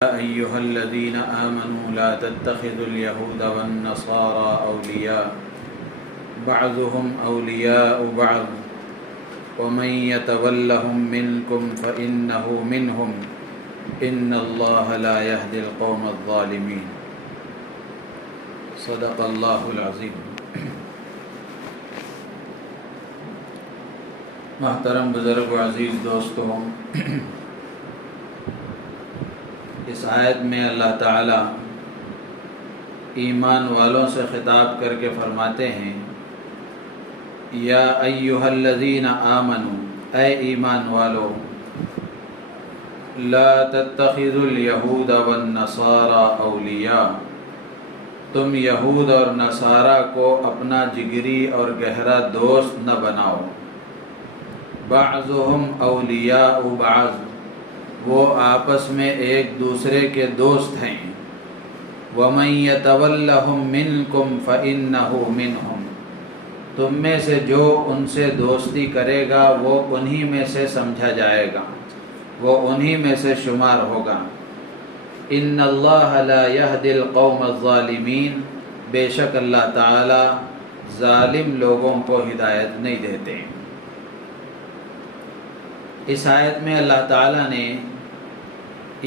يا أيها الذين آمنوا لا تتخذوا اليهود والنصارى أولياء بعضهم أولياء بعض ومن يتولهم منكم فإنه منهم إن الله لا يهدي القوم الظالمين صدق الله العظيم۔ محترم بزرگ و عزیز دوستوں، اس آیت میں اللہ تعالیٰ ایمان والوں سے خطاب کر کے فرماتے ہیں، یا ایھا الذین آمنوا، اے ایمان والو، لا تتخذوا الیہود والنصارى اولیاء، تم یہود اور نصارہ کو اپنا جگری اور گہرا دوست نہ بناؤ۔ بعضهم اولیاء بعض، وہ آپس میں ایک دوسرے کے دوست ہیں۔ وَمَن يَتَوَلَّهُم مِّنكُمْ فَإِنَّهُ مِنْهُمْ، تم میں سے جو ان سے دوستی کرے گا وہ انہی میں سے سمجھا جائے گا، وہ انہی میں سے شمار ہوگا۔ إِنَّ اللَّهَ لَا يَهْدِي الْقَوْمَ الظَّالِمِينَ، بے شک اللہ تعالی ظالم لوگوں کو ہدایت نہیں دیتے۔ اس آیت میں اللہ تعالیٰ نے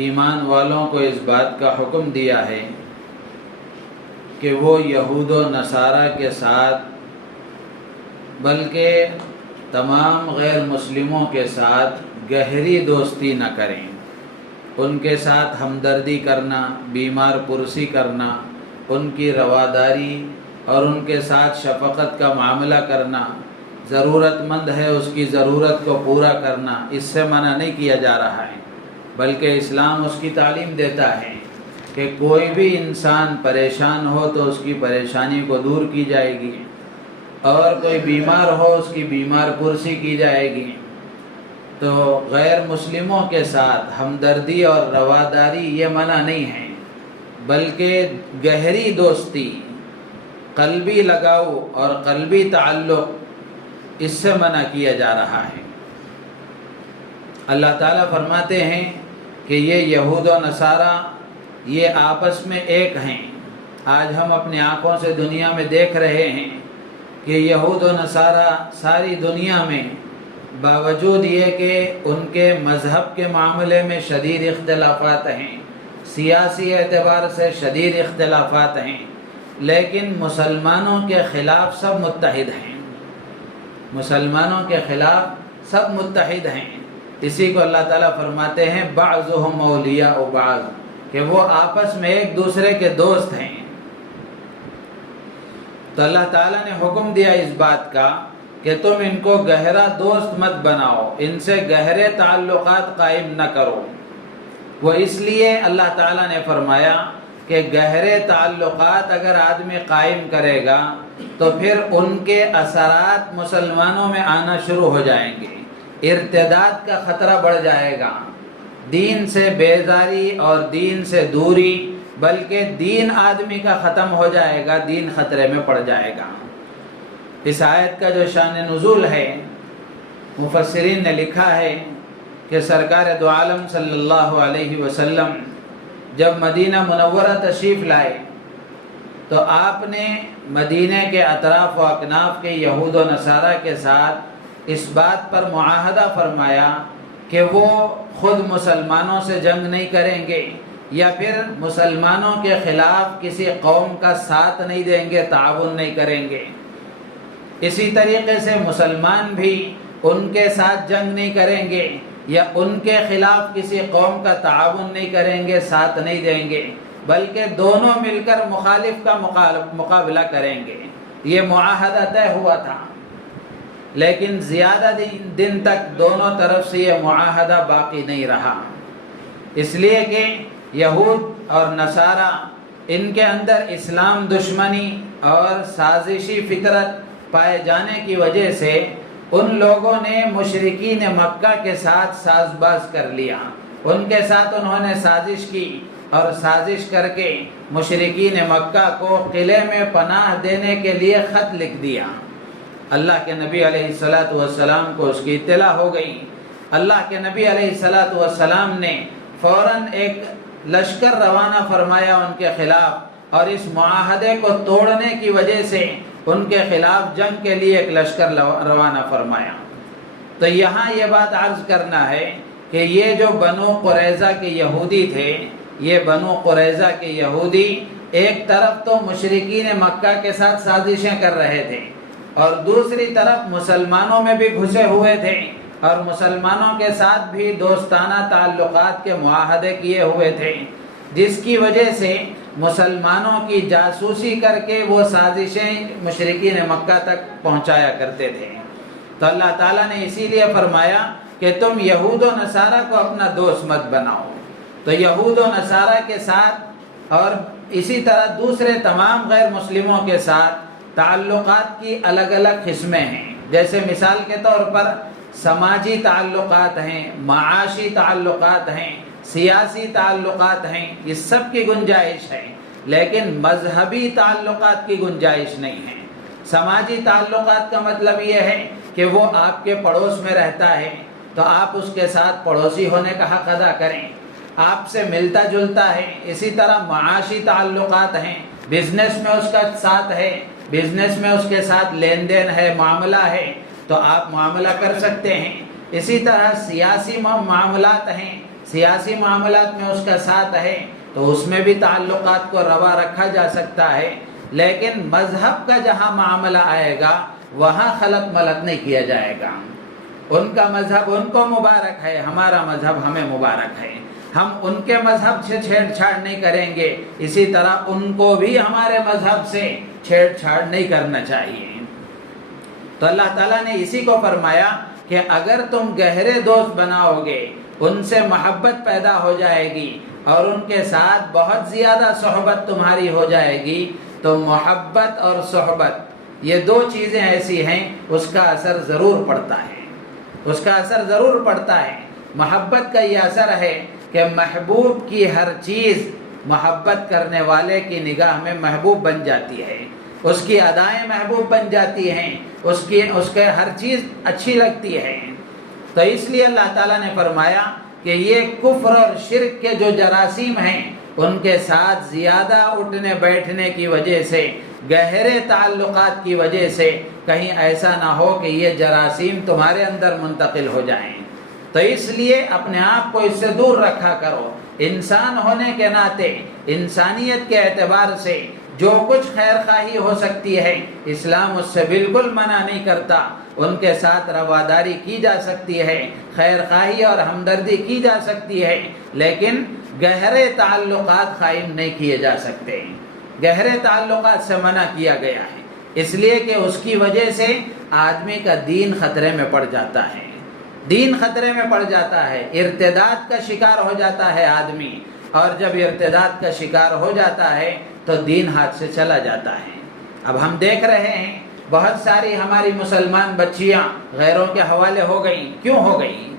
ایمان والوں کو اس بات کا حکم دیا ہے کہ وہ یہود و نصارہ کے ساتھ بلکہ تمام غیر مسلموں کے ساتھ گہری دوستی نہ کریں، ان کے ساتھ ہمدردی کرنا، بیمار پرسی کرنا، ان کی رواداری اور ان کے ساتھ شفقت کا معاملہ کرنا، ضرورت مند ہے اس کی ضرورت کو پورا کرنا، اس سے منع نہیں کیا جا رہا ہے، بلکہ اسلام اس کی تعلیم دیتا ہے کہ کوئی بھی انسان پریشان ہو تو اس کی پریشانی کو دور کی جائے گی، اور کوئی بیمار ہو اس کی بیمار پرسی کی جائے گی۔ تو غیر مسلموں کے ساتھ ہمدردی اور رواداری یہ منع نہیں ہے، بلکہ گہری دوستی، قلبی لگاؤ اور قلبی تعلق، اس سے منع کیا جا رہا ہے۔ اللہ تعالیٰ فرماتے ہیں کہ یہ یہود و نصارہ یہ آپس میں ایک ہیں۔ آج ہم اپنی آنکھوں سے دنیا میں دیکھ رہے ہیں کہ یہود و نصارہ ساری دنیا میں باوجود یہ کہ ان کے مذہب کے معاملے میں شدید اختلافات ہیں، سیاسی اعتبار سے شدید اختلافات ہیں، لیکن مسلمانوں کے خلاف سب متحد ہیں، مسلمانوں کے خلاف سب متحد ہیں۔ اسی کو اللہ تعالیٰ فرماتے ہیں بعضهم اولیاء بعض، کہ وہ آپس میں ایک دوسرے کے دوست ہیں۔ تو اللہ تعالیٰ نے حکم دیا اس بات کا کہ تم ان کو گہرا دوست مت بناؤ، ان سے گہرے تعلقات قائم نہ کرو۔ وہ اس لیے اللہ تعالیٰ نے فرمایا کہ گہرے تعلقات اگر آدمی قائم کرے گا تو پھر ان کے اثرات مسلمانوں میں آنا شروع ہو جائیں گے، ارتداد کا خطرہ بڑھ جائے گا، دین سے بیزاری اور دین سے دوری، بلکہ دین آدمی کا ختم ہو جائے گا، دین خطرے میں پڑ جائے گا۔ اس آیت کا جو شان نزول ہے، مفسرین نے لکھا ہے کہ سرکار دو عالم صلی اللہ علیہ وسلم جب مدینہ منورہ تشریف لائے تو آپ نے مدینہ کے اطراف و اکناف کے یہود و نصارہ کے ساتھ اس بات پر معاہدہ فرمایا کہ وہ خود مسلمانوں سے جنگ نہیں کریں گے، یا پھر مسلمانوں کے خلاف کسی قوم کا ساتھ نہیں دیں گے، تعاون نہیں کریں گے۔ اسی طریقے سے مسلمان بھی ان کے ساتھ جنگ نہیں کریں گے یا ان کے خلاف کسی قوم کا تعاون نہیں کریں گے، ساتھ نہیں دیں گے، بلکہ دونوں مل کر مخالف کا مقابلہ کریں گے۔ یہ معاہدہ طے ہوا تھا، لیکن زیادہ دن تک دونوں طرف سے یہ معاہدہ باقی نہیں رہا، اس لیے کہ یہود اور نصارہ ان کے اندر اسلام دشمنی اور سازشی فطرت پائے جانے کی وجہ سے ان لوگوں نے مشرکین مکہ کے ساتھ ساز باز کر لیا، ان کے ساتھ انہوں نے سازش کی، اور سازش کر کے مشرکین مکہ کو قلعے میں پناہ دینے کے لیے خط لکھ دیا۔ اللہ کے نبی علیہ السلام کو اس کی اطلاع ہو گئی۔ اللہ کے نبی علیہ السلام نے فوراً ایک لشکر روانہ فرمایا ان کے خلاف، اور اس معاہدے کو توڑنے کی وجہ سے ان کے خلاف جنگ کے لیے ایک لشکر روانہ فرمایا۔ تو یہاں یہ بات عرض کرنا ہے کہ یہ جو بنو قریظہ کے یہودی تھے، یہ بنو قریظہ کے یہودی ایک طرف تو مشرکین مکہ کے ساتھ سازشیں کر رہے تھے، اور دوسری طرف مسلمانوں میں بھی گھسے ہوئے تھے، اور مسلمانوں کے ساتھ بھی دوستانہ تعلقات کے معاہدے کیے ہوئے تھے، جس کی وجہ سے مسلمانوں کی جاسوسی کر کے وہ سازشیں مشرکین مکہ تک پہنچایا کرتے تھے۔ تو اللہ تعالیٰ نے اسی لیے فرمایا کہ تم یہود و نصارہ کو اپنا دوست مت بناؤ۔ تو یہود و نصارہ کے ساتھ اور اسی طرح دوسرے تمام غیر مسلموں کے ساتھ تعلقات کی الگ الگ قسمیں ہیں۔ جیسے مثال کے طور پر سماجی تعلقات ہیں، معاشی تعلقات ہیں، سیاسی تعلقات ہیں، یہ سب کی گنجائش ہے، لیکن مذہبی تعلقات کی گنجائش نہیں ہے۔ سماجی تعلقات کا مطلب یہ ہے کہ وہ آپ کے پڑوس میں رہتا ہے تو آپ اس کے ساتھ پڑوسی ہونے کا حق ادا کریں، آپ سے ملتا جلتا ہے۔ اسی طرح معاشی تعلقات ہیں، بزنس میں اس کا ساتھ ہے، بزنس میں اس کے ساتھ لین دین ہے، معاملہ ہے، تو آپ معاملہ کر سکتے ہیں۔ اسی طرح سیاسی معاملات ہیں، سیاسی معاملات میں اس کا ساتھ ہے تو اس میں بھی تعلقات کو روا رکھا جا سکتا ہے، لیکن مذہب کا جہاں معاملہ آئے گا وہاں خلط ملط نہیں کیا جائے گا۔ ان کا مذہب ان کو مبارک ہے، ہمارا مذہب ہمیں مبارک ہے، ہم ان کے مذہب سے چھیڑ چھاڑ نہیں کریں گے، اسی طرح ان کو بھی ہمارے مذہب سے چھیڑ چھاڑ نہیں کرنا چاہیے۔ تو اللہ تعالیٰ نے اسی کو فرمایا کہ اگر تم گہرے دوست بناؤ گے، ان سے محبت پیدا ہو جائے گی اور ان کے ساتھ بہت زیادہ صحبت تمہاری ہو جائے گی، تو محبت اور صحبت یہ دو چیزیں ایسی ہیں اس کا اثر ضرور پڑتا ہے، اس کا اثر ضرور پڑتا ہے۔ محبت کا یہ اثر ہے کہ محبوب کی ہر چیز محبت کرنے والے کی نگاہ میں محبوب بن جاتی ہے، اس کی ادائیں محبوب بن جاتی ہیں، اس کے ہر چیز اچھی لگتی ہے۔ تو اس لیے اللہ تعالیٰ نے فرمایا کہ یہ کفر اور شرک کے جو جراثیم ہیں ان کے ساتھ زیادہ اٹھنے بیٹھنے کی وجہ سے، گہرے تعلقات کی وجہ سے کہیں ایسا نہ ہو کہ یہ جراثیم تمہارے اندر منتقل ہو جائیں۔ تو اس لیے اپنے آپ کو اس سے دور رکھا کرو۔ انسان ہونے کے ناطے، انسانیت کے اعتبار سے جو کچھ خیر خواہی ہو سکتی ہے، اسلام اس سے بالکل منع نہیں کرتا۔ ان کے ساتھ رواداری کی جا سکتی ہے، خیر خواہی اور ہمدردی کی جا سکتی ہے، لیکن گہرے تعلقات قائم نہیں کیے جا سکتے۔ گہرے تعلقات سے منع کیا گیا ہے، اس لیے کہ اس کی وجہ سے آدمی کا دین خطرے میں پڑ جاتا ہے، دین خطرے میں پڑ جاتا ہے، ارتداد کا شکار ہو جاتا ہے آدمی، اور جب ارتداد کا شکار ہو جاتا ہے تو دین ہاتھ سے چلا جاتا ہے۔ اب ہم دیکھ رہے ہیں بہت ساری ہماری مسلمان بچیاں غیروں کے حوالے ہو گئیں۔ کیوں ہو گئیں؟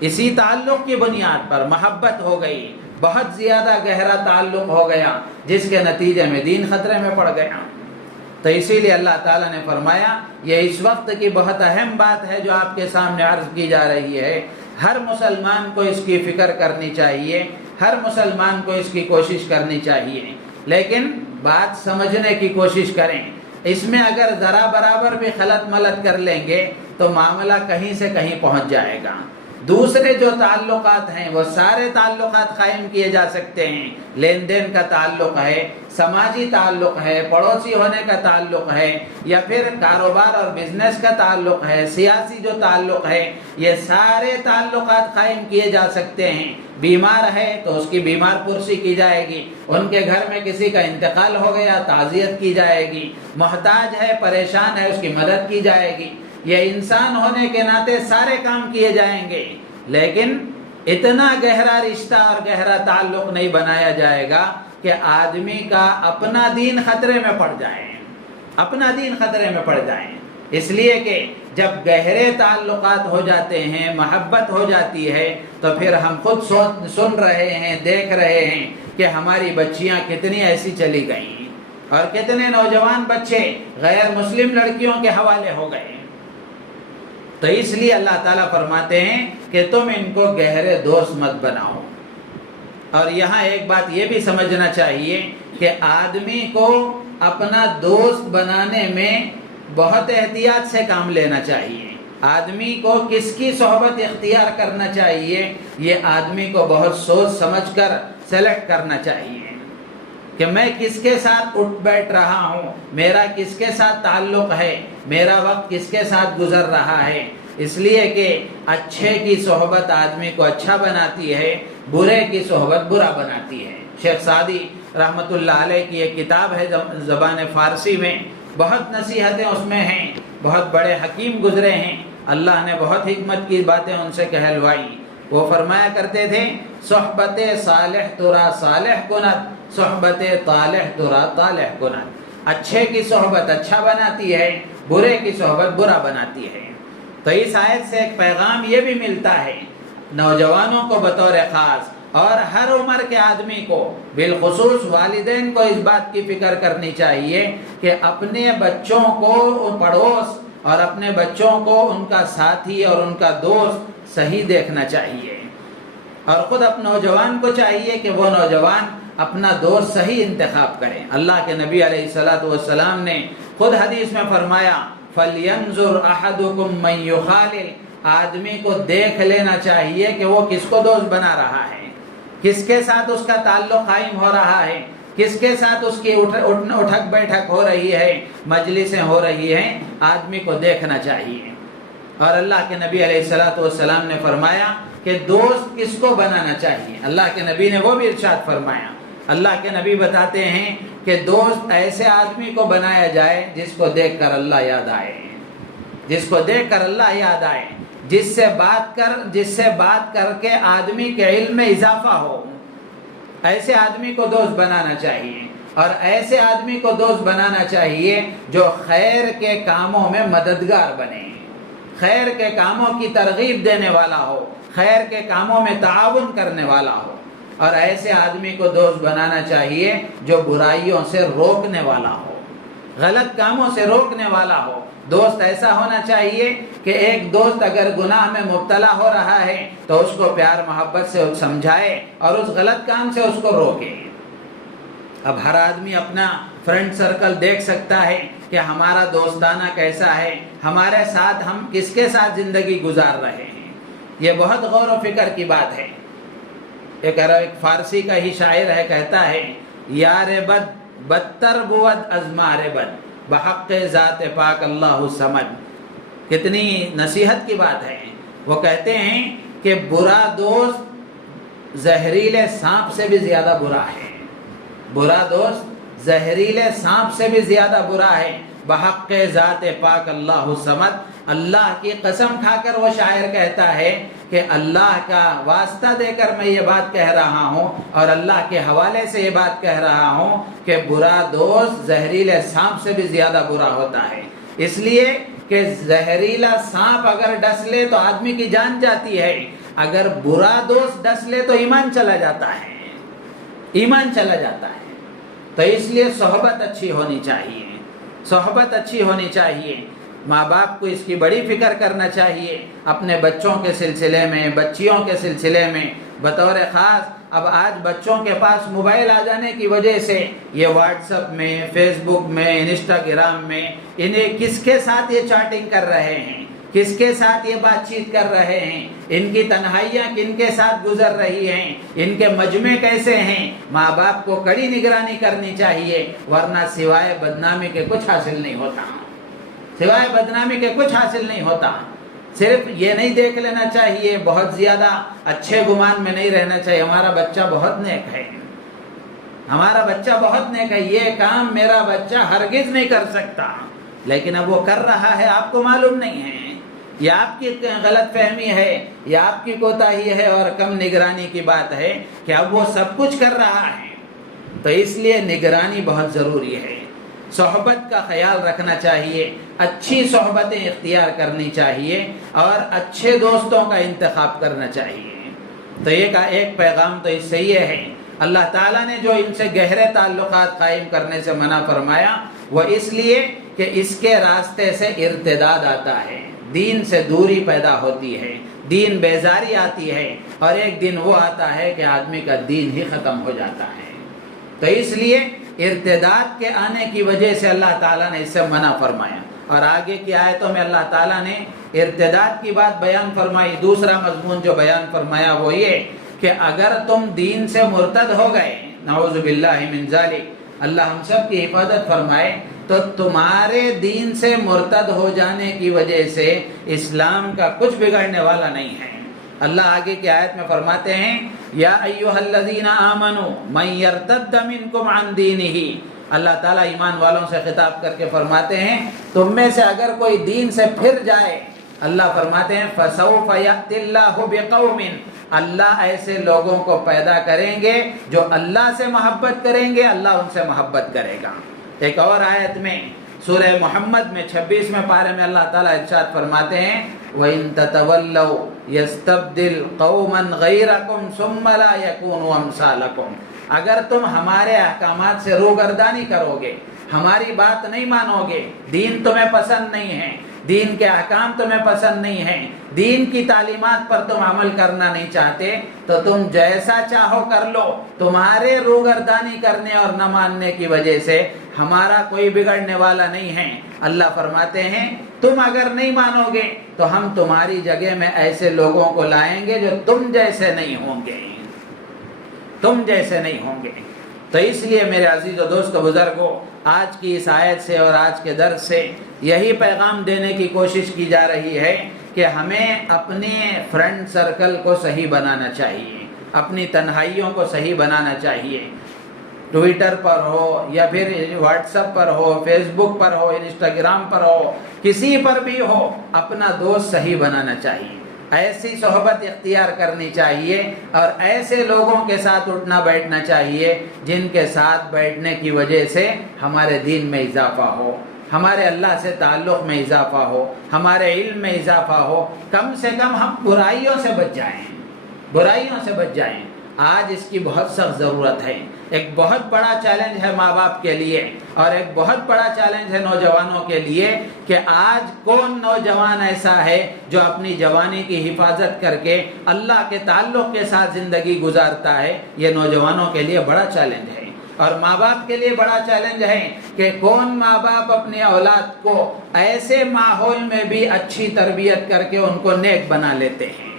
اسی تعلق کی بنیاد پر محبت ہو گئی، بہت زیادہ گہرا تعلق ہو گیا، جس کے نتیجے میں دین خطرے میں پڑ گیا۔ تو اسی لیے اللہ تعالیٰ نے فرمایا یہ اس وقت کی بہت اہم بات ہے جو آپ کے سامنے عرض کی جا رہی ہے۔ ہر مسلمان کو اس کی فکر کرنی چاہیے، ہر مسلمان کو اس کی کوشش کرنی چاہیے، لیکن بات سمجھنے کی کوشش کریں۔ اس میں اگر ذرا برابر بھی خلط ملط کر لیں گے تو معاملہ کہیں سے کہیں پہنچ جائے گا۔ دوسرے جو تعلقات ہیں وہ سارے تعلقات قائم کیے جا سکتے ہیں، لین دین کا تعلق ہے، سماجی تعلق ہے، پڑوسی ہونے کا تعلق ہے، یا پھر کاروبار اور بزنس کا تعلق ہے، سیاسی جو تعلق ہے، یہ سارے تعلقات قائم کیے جا سکتے ہیں۔ بیمار ہے تو اس کی بیمار پرسی کی جائے گی، ان کے گھر میں کسی کا انتقال ہو گیا تعزیت کی جائے گی، محتاج ہے پریشان ہے اس کی مدد کی جائے گی۔ یہ انسان ہونے کے ناطے سارے کام کیے جائیں گے، لیکن اتنا گہرا رشتہ اور گہرا تعلق نہیں بنایا جائے گا کہ آدمی کا اپنا دین خطرے میں پڑ جائے، اپنا دین خطرے میں پڑ جائے۔ اس لیے کہ جب گہرے تعلقات ہو جاتے ہیں، محبت ہو جاتی ہے، تو پھر ہم خود سن رہے ہیں، دیکھ رہے ہیں کہ ہماری بچیاں کتنی ایسی چلی گئیں اور کتنے نوجوان بچے غیر مسلم لڑکیوں کے حوالے ہو گئے۔ تو اس لیے اللہ تعالیٰ فرماتے ہیں کہ تم ان کو گہرے دوست مت بناؤ۔ اور یہاں ایک بات یہ بھی سمجھنا چاہیے کہ آدمی کو اپنا دوست بنانے میں بہت احتیاط سے کام لینا چاہیے. آدمی کو کس کی صحبت اختیار کرنا چاہیے یہ آدمی کو بہت سوچ سمجھ کر سلیکٹ کرنا چاہیے کہ میں کس کے ساتھ اٹھ بیٹھ رہا ہوں, میرا کس کے ساتھ تعلق ہے, میرا وقت کس کے ساتھ گزر رہا ہے. اس لیے کہ اچھے کی صحبت آدمی کو اچھا بناتی ہے, برے کی صحبت برا بناتی ہے. شیخ سعدی رحمۃ اللہ علیہ کی ایک کتاب ہے زبان فارسی میں, بہت نصیحتیں اس میں ہیں, بہت بڑے حکیم گزرے ہیں, اللہ نے بہت حکمت کی باتیں ان سے کہلوائی. وہ فرمایا کرتے تھے صحبت صالح ترا صالح کند, صحبت طالح ترا طالح کند. اچھے کی صحبت اچھا بناتی ہے, برے کی صحبت برا بناتی ہے. تو اس آیت سے ایک پیغام یہ بھی ملتا ہے نوجوانوں کو بطور خاص اور ہر عمر کے آدمی کو, بالخصوص والدین کو اس بات کی فکر کرنی چاہیے کہ اپنے بچوں کو پڑوس اور اپنے بچوں کو ان کا ساتھی اور ان کا دوست صحیح دیکھنا چاہیے. اور خود اپنے نوجوان کو چاہیے کہ وہ نوجوان اپنا دوست صحیح انتخاب کریں. اللہ کے نبی علیہ الصلوۃ والسلام نے خود حدیث میں فرمایا فَلْيَنْظُرْ أَحَدُكُمْ مَنْ يُخَالِلْ, آدمی کو دیکھ لینا چاہیے کہ وہ کس کو دوست بنا رہا ہے, کس کے ساتھ اس کا تعلق قائم ہو رہا ہے, کس کے ساتھ اس کی اٹھک بیٹھک ہو رہی ہے, مجلسیں ہو رہی ہیں. آدمی کو دیکھنا چاہیے. اور اللہ کے نبی علیہ الصلوۃ والسلام نے فرمایا کہ دوست کس کو بنانا چاہیے. اللہ کے نبی نے وہ بھی ارشاد فرمایا. اللہ کے نبی بتاتے ہیں کہ دوست ایسے آدمی کو بنایا جائے جس کو دیکھ کر اللہ یاد آئے, جس کو دیکھ کر اللہ یاد آئے, جس سے بات کر کے آدمی کے علم میں اضافہ ہو. ایسے آدمی کو دوست بنانا چاہیے. اور ایسے آدمی کو دوست بنانا چاہیے جو خیر کے کاموں میں مددگار بنے, خیر کے کاموں کی ترغیب دینے والا ہو, خیر کے کاموں میں تعاون کرنے والا ہو. اور ایسے آدمی کو دوست بنانا چاہیے جو برائیوں سے روکنے والا ہو, غلط کاموں سے روکنے والا ہو. دوست ایسا ہونا چاہیے کہ ایک دوست اگر گناہ میں مبتلا ہو رہا ہے تو اس کو پیار محبت سے سمجھائے اور اس غلط کام سے اس کو روکے. اب ہر آدمی اپنا فرینڈ سرکل دیکھ سکتا ہے کہ ہمارا دوستانہ کیسا ہے, ہمارے ساتھ ہم کس کے ساتھ زندگی گزار رہے ہیں. یہ بہت غور و فکر کی بات ہے. ایک فارسی کا ہی شاعر ہے, کہتا ہے یار بد بدتر بود از مار بد, بحق ذات پاک اللہ سمجھ. کتنی نصیحت کی بات ہے. وہ کہتے ہیں کہ برا دوست زہریلے سانپ سے بھی زیادہ برا ہے, برا دوست زہریلے سانپ سے بھی زیادہ برا ہے. بحق ذات پاک اللہ سمجھ. اللہ کی قسم کھا کر وہ شاعر کہتا ہے کہ اللہ کا واسطہ دے کر میں یہ بات کہہ رہا ہوں اور اللہ کے حوالے سے یہ بات کہہ رہا ہوں کہ برا دوست زہریلے سانپ سے بھی زیادہ برا ہوتا ہے. اس لیے کہ زہریلا سانپ اگر ڈس لے تو آدمی کی جان جاتی ہے, اگر برا دوست ڈس لے تو ایمان چلا جاتا ہے, ایمان چلا جاتا ہے. تو اس لیے صحبت اچھی ہونی چاہیے, صحبت اچھی ہونی چاہیے. ماں باپ کو اس کی بڑی فکر کرنا چاہیے اپنے بچوں کے سلسلے میں, بچیوں کے سلسلے میں. بطور خاص اب آج بچوں کے پاس موبائل آ جانے کی وجہ سے یہ واٹس ایپ میں, فیس بک میں, انسٹاگرام میں انہیں کس کے ساتھ یہ چیٹنگ کر رہے ہیں, کس کے ساتھ یہ بات چیت کر رہے ہیں, ان کی تنہائیاں کن کے ساتھ گزر رہی ہیں, ان کے مجمع کیسے ہیں. ماں باپ کو کڑی نگرانی کرنی چاہیے, ورنہ سوائے بدنامی کے کچھ حاصل نہیں ہوتا, سوائے بدنامی کے کچھ حاصل نہیں ہوتا. صرف یہ نہیں دیکھ لینا چاہیے, بہت زیادہ اچھے گمان میں نہیں رہنا چاہیے ہمارا بچہ بہت نیک ہے, ہمارا بچہ بہت نیک ہے, یہ کام میرا بچہ ہرگز نہیں کر سکتا, لیکن اب وہ کر رہا ہے, آپ کو معلوم نہیں ہے. یہ آپ کی غلط فہمی ہے, یہ آپ کی کوتاہی ہے اور کم نگرانی کی بات ہے کہ اب وہ سب کچھ کر رہا ہے. تو اس لیے نگرانی بہت ضروری ہے. صحبت کا خیال رکھنا چاہیے, اچھی صحبتیں اختیار کرنی چاہیے اور اچھے دوستوں کا انتخاب کرنا چاہیے. تو ایک پیغام تو اس سے یہ ہے, اللہ تعالیٰ نے جو ان سے گہرے تعلقات قائم کرنے سے منع فرمایا وہ اس لیے کہ اس کے راستے سے ارتداد آتا ہے, دین سے دوری پیدا ہوتی ہے، دین بیزاری آتی ہے، اور ایک دن وہ آتا ہے کہ آدمی کا دین ہی ختم ہو جاتا ہے۔ تو اس لیے ارتداد کے آنے کی وجہ سے اللہ تعالیٰ نے اس سے منع فرمایا، اور آگے کی آیتوں میں اللہ تعالیٰ نے ارتداد کی بات بیان فرمائی۔ دوسرا مضمون جو بیان فرمایا وہ یہ کہ اگر تم دین سے مرتد ہو گئے، نعوذ باللہ من ذالک، اللہ ہم سب کی حفاظت فرمائے، تو تمہارے دین سے مرتد ہو جانے کی وجہ سے اسلام کا کچھ بگڑنے والا نہیں ہے۔ اللہ آگے کی آیت میں فرماتے ہیں یا ایھا الذین آمنوا من یرتد منکم عن دینہ، اللہ تعالیٰ ایمان والوں سے خطاب کر کے فرماتے ہیں تم میں سے اگر کوئی دین سے پھر جائے، اللہ فرماتے ہیں فسوف یأتی اللہ بقوم، اللہ ایسے لوگوں کو پیدا کریں گے جو اللہ سے محبت کریں گے، اللہ ان سے محبت کرے گا۔ ایک اور آیت میں سورہ محمد میں 26ویں پارے میں اللہ تعالیٰ ارشاد فرماتے ہیں وَإِن تَتَوَلَّوْا يَسْتَبْدِلْ قَوْمًا غَيْرَكُمْ ثُمَّ لَا يَكُونُوا أَمْثَالَكُمْ، اگر تم ہمارے احکامات سے روگردانی کرو گے، ہماری بات نہیں مانو گے، دین تمہیں پسند نہیں ہے، دین کے احکام تمہیں پسند نہیں ہیں، دین کی تعلیمات پر تم عمل کرنا نہیں چاہتے، تو تم جیسا چاہو کر لو، تمہارے روگردانی کرنے اور نہ ماننے کی وجہ سے ہمارا کوئی بگڑنے والا نہیں ہے۔ اللہ فرماتے ہیں تم اگر نہیں مانو گے تو ہم تمہاری جگہ میں ایسے لوگوں کو لائیں گے جو تم جیسے نہیں ہوں گے، تم جیسے نہیں ہوں گے۔ تو اس لیے میرے عزیز و دوست و بزرگوں، آج کی اس آیت سے اور آج کے درس سے یہی پیغام دینے کی کوشش کی جا رہی ہے کہ ہمیں اپنے فرینڈ سرکل کو صحیح بنانا چاہیے، اپنی تنہائیوں کو صحیح بنانا چاہیے، ٹویٹر پر ہو یا پھر واٹس ایپ پر ہو، فیس بک پر ہو، انسٹاگرام پر ہو، کسی پر بھی ہو، اپنا دوست صحیح بنانا چاہیے، ایسی صحبت اختیار کرنی چاہیے اور ایسے لوگوں کے ساتھ اٹھنا بیٹھنا چاہیے جن کے ساتھ بیٹھنے کی وجہ سے ہمارے دین میں اضافہ ہو، ہمارے اللہ سے تعلق میں اضافہ ہو، ہمارے علم میں اضافہ ہو، کم سے کم ہم برائیوں سے بچ جائیں، برائیوں سے بچ جائیں۔ آج اس کی بہت سخت ضرورت ہے۔ ایک بہت بڑا چیلنج ہے ماں باپ کے لیے اور ایک بہت بڑا چیلنج ہے نوجوانوں کے لیے کہ آج کون نوجوان ایسا ہے جو اپنی جوانی کی حفاظت کر کے اللہ کے تعلق کے ساتھ زندگی گزارتا ہے۔ یہ نوجوانوں کے لیے بڑا چیلنج ہے اور ماں باپ کے لیے بڑا چیلنج ہے کہ کون ماں باپ اپنی اولاد کو ایسے ماحول میں بھی اچھی تربیت کر کے ان کو نیک بنا لیتے ہیں۔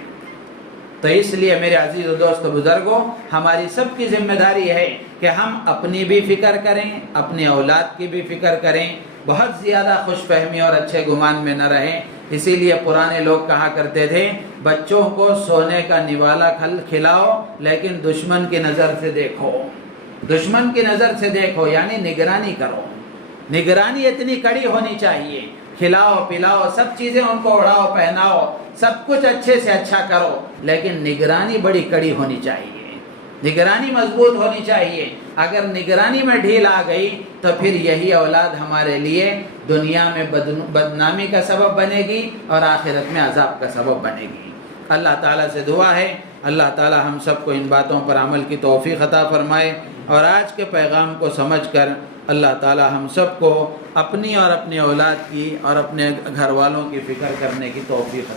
تو اس لیے میرے عزیز و دوست و بزرگوں، ہماری سب کی ذمہ داری ہے کہ ہم اپنی بھی فکر کریں، اپنی اولاد کی بھی فکر کریں، بہت زیادہ خوش فہمی اور اچھے گمان میں نہ رہیں۔ اسی لیے پرانے لوگ کہا کرتے تھے بچوں کو سونے کا نوالا کھلاؤ لیکن دشمن کی نظر سے دیکھو، دشمن کی نظر سے دیکھو، یعنی نگرانی کرو۔ نگرانی اتنی کڑی ہونی چاہیے، کھلاؤ پلاؤ، سب چیزیں ان کو اڑاؤ پہناؤ، سب کچھ اچھے سے اچھا کرو، لیکن نگرانی بڑی کڑی ہونی چاہیے، نگرانی مضبوط ہونی چاہیے۔ اگر نگرانی میں ڈھیل آ گئی تو پھر یہی اولاد ہمارے لیے دنیا میں بدنامی کا سبب بنے گی اور آخرت میں عذاب کا سبب بنے گی۔ اللہ تعالیٰ سے دعا ہے اللہ تعالیٰ ہم سب کو ان باتوں پر عمل کی توفیق عطا فرمائے اور آج کے پیغام کو سمجھ کر اللہ تعالیٰ ہم سب کو اپنی اور اپنے اولاد کی اور اپنے گھر والوں کی فکر کرنے کی توفیق